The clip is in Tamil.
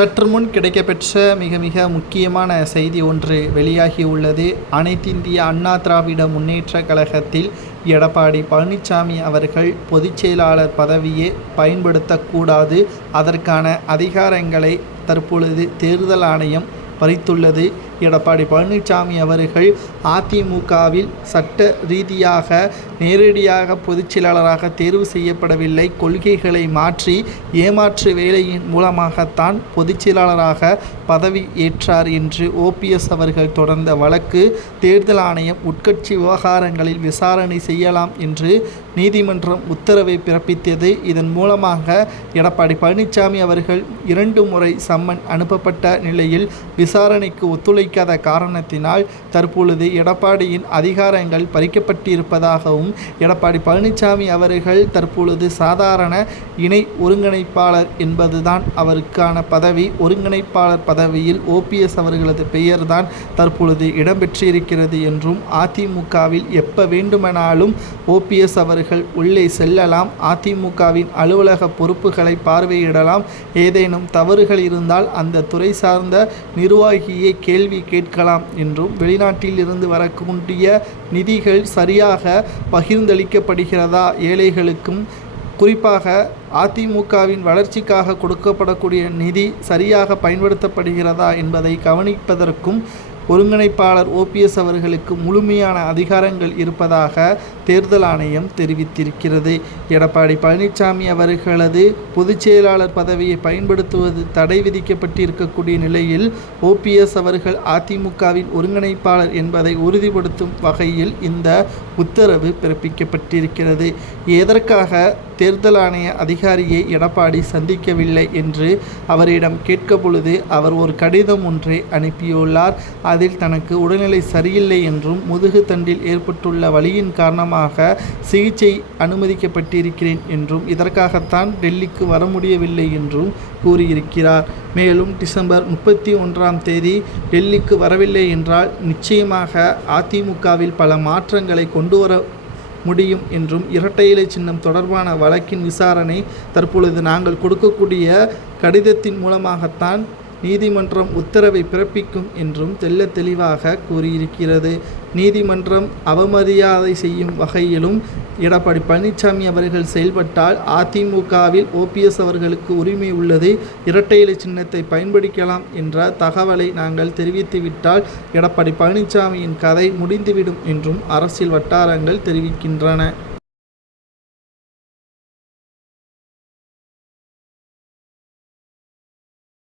சற்று முன் கிடைக்கப்பெற்ற மிக மிக முக்கியமான செய்தி ஒன்று வெளியாகியுள்ளது அனைத்திந்திய அண்ணா திராவிட முன்னேற்ற கழகத்தில் எடப்பாடி பழனிசாமி அவர்கள் பொதுச் செயலாளர் பதவியை பயன்படுத்தக்கூடாது. அதற்கான அதிகாரங்களை தற்பொழுது தேர்தல் ஆணையம் பறித்துள்ளது. எடப்பாடி பழனிசாமி அவர்கள் அதிமுகவில் சட்ட ரீதியாக நேரடியாக பொதுச் செயலாளராக தேர்வு செய்யப்படவில்லை. கொள்கைகளை மாற்றி ஏமாற்று வேலையின் மூலமாகத்தான் பொதுச் செயலாளராக பதவி ஏற்றார் என்று ஓபிஎஸ் அவர்கள் தொடர்ந்த வழக்கு தேர்தல் ஆணையம் உட்கட்சி விவகாரங்களில் விசாரணை செய்யலாம் என்று நீதிமன்றம் உத்தரவை பிறப்பித்தது. இதன் மூலமாக எடப்பாடி பழனிசாமி அவர்கள் இரண்டு முறை சம்மன் அனுப்பப்பட்ட நிலையில் விசாரணைக்கு ஒத்துழைக்காத காரணத்தினால் தற்பொழுது எடப்பாடியின் அதிகாரங்கள் பறிக்கப்பட்டிருப்பதாகவும் எடப்பாடி பழனிசாமி அவர்கள் தற்பொழுது சாதாரண இணை ஒருங்கிணைப்பாளர் என்பதுதான் அவருக்கான பதவி. ஒருங்கிணைப்பாளர் பதவியில் ஓபிஎஸ் அவர்களது பெயர்தான் தற்பொழுது இடம்பெற்றிருக்கிறது என்றும் அதிமுகவில் எப்ப வேண்டுமானாலும் ஓபிஎஸ் அவர்கள் உள்ளே செல்லலாம். அதிமுகவின் அலுவலக பொறுப்புகளை பார்வையிடலாம். ஏதேனும் தவறுகள் இருந்தால் அந்த துறை சார்ந்த நிர்வாகியை கேள்வி கேட்கலாம் என்றும் வெளிநாட்டில் இருந்து வரக்கூடிய நிதிகள் சரியாக பகிர்ந்தளிக்கப்படுகிறதா ஏழைகளுக்கும் குறிப்பாக அதிமுகவின் வளர்ச்சிக்காக கொடுக்கப்படக்கூடிய நிதி சரியாக பயன்படுத்தப்படுகிறதா என்பதை கவனிப்பதற்கும் ஒருங்கிணைப்பாளர் ஓபிஎஸ் அவர்களுக்கு முழுமையான அதிகாரங்கள் இருப்பதாக தேர்தல் ஆணையம் தெரிவித்திருக்கிறது. எடப்பாடி பழனிசாமி அவர்களது பொதுச் செயலாளர் பதவியை பயன்படுத்துவது தடை விதிக்கப்பட்டிருக்கக்கூடிய நிலையில் ஓபிஎஸ் அவர்கள் அதிமுகவின் ஒருங்கிணைப்பாளர் என்பதை உறுதிப்படுத்தும் வகையில் இந்த உத்தரவு பிறப்பிக்கப்பட்டிருக்கிறது. எதற்காக தேர்தல் ஆணைய அதிகாரியை எடப்பாடி சந்திக்கவில்லை என்று அவரிடம் கேட்க பொழுது அவர் ஒரு கடிதம் ஒன்றை அனுப்பியுள்ளார். அதில் தனக்கு உடல்நிலை சரியில்லை என்றும் முதுகு தண்டில் ஏற்பட்டுள்ள வலியின் காரணமாக சிகிச்சை அனுமதிக்கப்பட்டிருக்கிறேன் என்றும் இதற்காகத்தான் டெல்லிக்கு வர முடியவில்லை என்றும் கூறியிருக்கிறார். மேலும் டிசம்பர் முப்பத்தி ஒன்றாம் தேதி டெல்லிக்கு வரவில்லை என்றால் நிச்சயமாக அதிமுகவில் பல மாற்றங்களை கொண்டு வர முடியும் என்றும் இரட்டை இலை சின்னம் தொடர்பான வழக்கின் விசாரணை தற்பொழுது நாங்கள் கொடுக்கக்கூடிய கடிதத்தின் மூலமாகத்தான் நீதிமன்றம் உத்தரவை பிறப்பிக்கும் என்றும் தெள்ள தெளிவாக கூறியிருக்கிறது. நீதிமன்றம் அவமரியாதை செய்யும் வகையிலும் எடப்பாடி பழனிசாமி அவர்கள் செயல்பட்டால் அதிமுகவில் ஓபிஎஸ் அவர்களுக்கு உரிமை உள்ளது. இரட்டை இலை சின்னத்தை பயன்படுத்தலாம் என்ற தகவலை நாங்கள் தெரிவித்துவிட்டால் எடப்பாடி பழனிசாமியின் கதை முடிந்துவிடும் என்றும் அரசியல் வட்டாரங்கள் தெரிவிக்கின்றன.